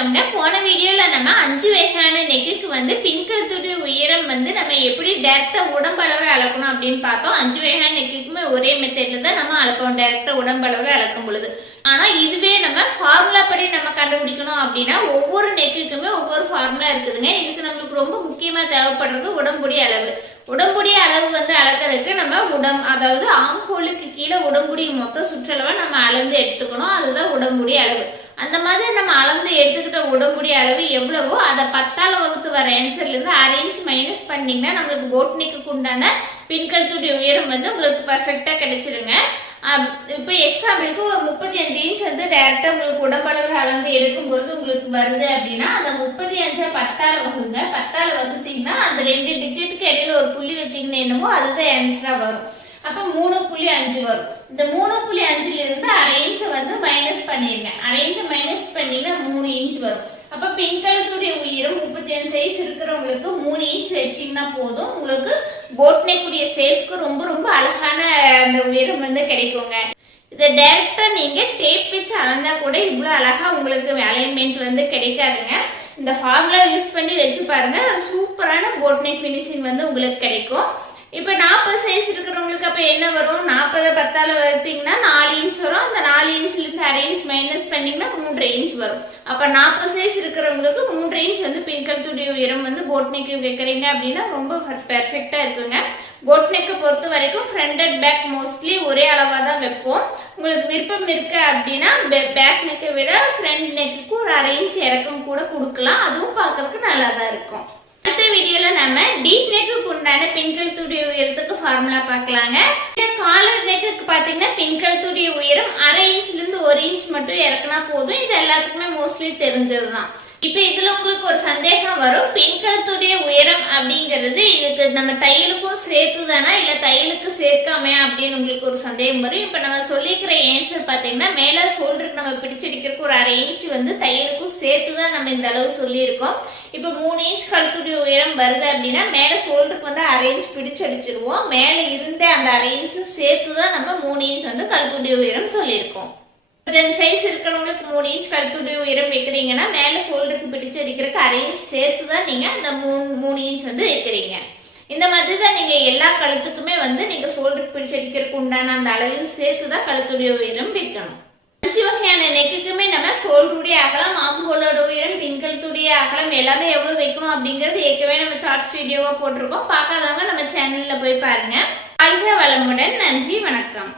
வணக்கம்ங்க. போன வீடியோல நம்ம 5 வகையான நெக்குக்கு பின்கழுத்துடைய உயரம் நம்ம எப்படி டைரக்டா உடம்பளவு அளக்கணும் அப்படின்னு பார்த்தோம். 5 வகையான நெக்குக்குமே ஒரே மெத்தட்ல தான் நம்ம அளப்போம், டைரக்டா உடம்பளவு அளக்கும் பொழுது. ஆனா இதுவே நம்ம ஃபார்முலா படி நம்ம கண்டுபிடிக்கணும் அப்படின்னா ஒவ்வொரு நெக்குக்குமே ஒவ்வொரு ஃபார்முலா இருக்குதுங்க. இதுக்கு நம்மளுக்கு ரொம்ப முக்கியமா தேவைப்படுறது உடம்புடி அளவு. உடம்புடி அளவு அளக்கிறதுக்கு நம்ம அதாவது ஆம்ஹோலுக்கு கீழே உடம்புடி மொத்த சுற்றளவை நம்ம அளந்து எடுத்துக்கணும். அதுதான் உடம்புடி அளவு. அந்த மாதிரி நம்ம அளந்து எடுத்துக்கிட்ட உடம்புடி அளவு எவ்வளவோ அதை 10ஆல வகுத்து வர ஆன்சர்ல இருந்து 1/2 இன்ச் மைனஸ் பண்ணீங்கன்னா நம்மளுக்கு போட் நெக்குக்கு உண்டான பின்கழுத்துடைய உயரம் உங்களுக்கு பர்ஃபெக்டா கிடைச்சிருங்க. இப்போ எக்ஸாம்பிளுக்கு ஒரு 35 இன்ச் டைரக்டா உங்களுக்கு உடம்பளவு அளந்து எடுக்கும் பொழுது உங்களுக்கு வருது அப்படின்னா அந்த 35 10ஆல வகுங்க. 10ஆல வகுத்தீங்கன்னா அந்த 2 டிஜிட்டுக்கு இடையில ஒரு புள்ளி வச்சீங்கன்னா என்னமோ அதுதான் ஆன்சரா வரும். அப்ப 3.5 வரும். இந்த 3.5ல இருந்து 1/2 இன்ச் மைனஸ் பண்ணிருங்க. 1/2 இன்ச் மைனஸ் பண்ணீங்கன்னா 3 இன்ச் வரும். அப்ப பின்கழுத்துடைய உயரம் 35 சைஸ் இருக்கிறவங்களுக்கு 3 இன்ச் வச்சீங்கன்னா போதும். உங்களுக்கு போட் நெக்குடைய சேஃப்க்கு ரொம்ப ரொம்ப அழகான அந்த உயரம் கிடைக்குங்க. இதை டைரக்டா நீங்க டேப் வச்சு அளந்தா கூட இவ்வளவு அழகா உங்களுக்கு அலைன்மெண்ட் கிடைக்காதுங்க. இந்த ஃபார்முலா யூஸ் பண்ணி வச்சு பாருங்க, சூப்பரான போட் நெக் ஃபினிஷிங் உங்களுக்கு கிடைக்கும். இப்ப 40 சைஸ் இருக்கிறவங்களுக்கு அப்ப என்ன வரும்? 40 10ஆல வகுத்தீங்கன்னா 4 இன்ச் வரும். அந்த 4 இன்ச்ல இருந்து 1/2 இன்ச் மைனஸ் பண்ணீங்கன்னா 3 இன்ச் வரும். அப்ப 40 சைஸ் இருக்கிறவங்களுக்கு 3 இன்ச் பின்கழுத்துடைய உயரம் போட் நெக் வைக்கிறீங்க அப்படின்னா ரொம்ப பெர்ஃபெக்டா இருக்குங்க. போட் நெக்கை பொறுத்த வரைக்கும் ஃப்ரண்ட் அண்ட் பேக் மோஸ்ட்லி ஒரே அளவா தான் வைப்போம். உங்களுக்கு விருப்பம் இருக்கு அப்படின்னா பேக் நெக்கை விட ஃப்ரண்ட் நெக்கு ஒரு 1/2 இன்ச் இறக்கம் கூட கொடுக்கலாம். அதுவும் பார்க்கறதுக்கு நல்லா தான் இருக்கும். அடுத்த வீடியோல நம்ம டீப் நெக்குக்கு உண்டான பின்கழுத்துடைய உயரத்துக்கு ஃபார்முலா பார்க்கலாங்க. காலர் நெக்குக்கு பாத்தீங்கன்னா பின்கழுத்துடைய உயரம் 1/2 இன்ச்ல இருந்து 1 இன்ச் மட்டும் இறக்குனா போதும். இது எல்லாத்துக்குமே மோஸ்ட்லி தெரிஞ்சதுதான். இப்ப இதுல உங்களுக்கு ஒரு சந்தேகம் வரும், பின்கழுத்துடைய உயரம் அப்படிங்கிறது இதுக்கு நம்ம தையலுக்கும் சேர்த்து தானா இல்ல தையலுக்கு சேர்க்காமையா அப்படின்னு உங்களுக்கு ஒரு சந்தேகம் வரும். இப்ப நம்ம சொல்லிக்கிற ஆன்சர் பாத்தீங்கன்னா மேல ஷோல்டருக்கு நம்ம பிடிச்சடிக்கிறதுக்கு ஒரு 1/2 இன்ச் தையலுக்கும் சேர்த்துதான் நம்ம இந்த அளவு சொல்லியிருக்கோம். இப்ப 3 இன்ச் கழுத்துடைய உயரம் வருது அப்படின்னா மேல ஷோல்டருக்கு 1/2 இன்ச் பிடிச்சடிச்சிருவோம். மேல இருந்த அந்த 1/2 இன்ச்சும் சேர்த்துதான் நம்ம 3 இன்ச் கழுத்துடைய உயரம் சொல்லியிருக்கோம். 10 சைஸ் இருக்கிறவங்களுக்கு 3 இன்ச் கழுத்துடைய உயரம் வைக்கிறீங்கன்னா மேல ஷோல்டருக்கு பிடிச்சு அடிக்கிறதுக்கு 1/2 இன்ச் சேர்த்துதான் நீங்க அந்த 3 இன்ச் வைக்கிறீங்க. இந்த மாதிரி தான் நீங்க எல்லா கழுத்துக்குமே நீங்க ஷோல்டருக்கு பிடிச்சு அடிக்கிறதுக்கு உண்டான அந்த அளவையும் சேர்த்துதான் கழுத்துடைய உயரம் வைக்கணும். 5 வகையான நெக்குக்குமே நம்ம ஷோல்டருடைய அகலம், ஆம்ஹோலோட உயரம், பின்கழுத்துடைய அகலம் எல்லாமே எவ்வளவு வைக்கணும் அப்படிங்கறது ஏற்கனவே நம்ம ஷார்ட்ஸ் வீடியோவா போட்டிருக்கோம். பார்க்காதவங்க நம்ம சேனல்ல போய் பாருங்க. வாழ்க வளமுடன். நன்றி, வணக்கம்.